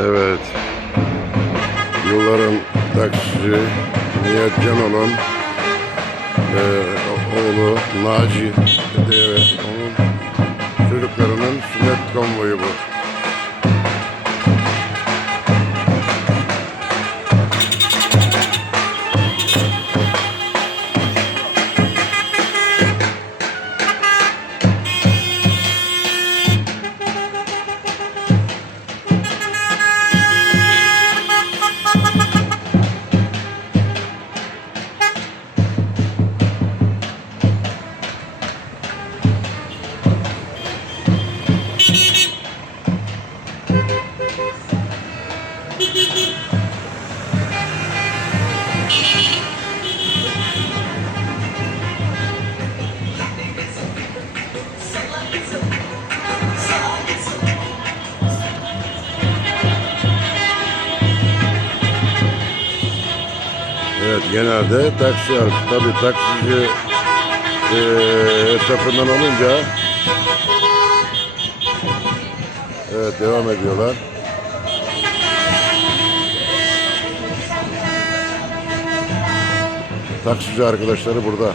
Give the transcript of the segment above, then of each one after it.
Evet. Yılların taksici Nihat Canol'un e, oğlu Naci ve onun çocuklarının sünnet konvoyu bu. Evet genelde taksi tabi taksici e, etrafından olunca evet devam ediyorlar. Taksici arkadaşları burada.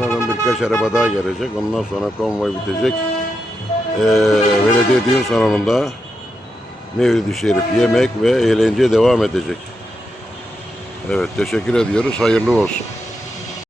Sanırım birkaç araba daha gelecek. Ondan sonra konvoy bitecek. Ee, belediye düğün salonunda Mevlid-i Şerif yemek ve eğlence devam edecek. Evet teşekkür ediyoruz. Hayırlı olsun.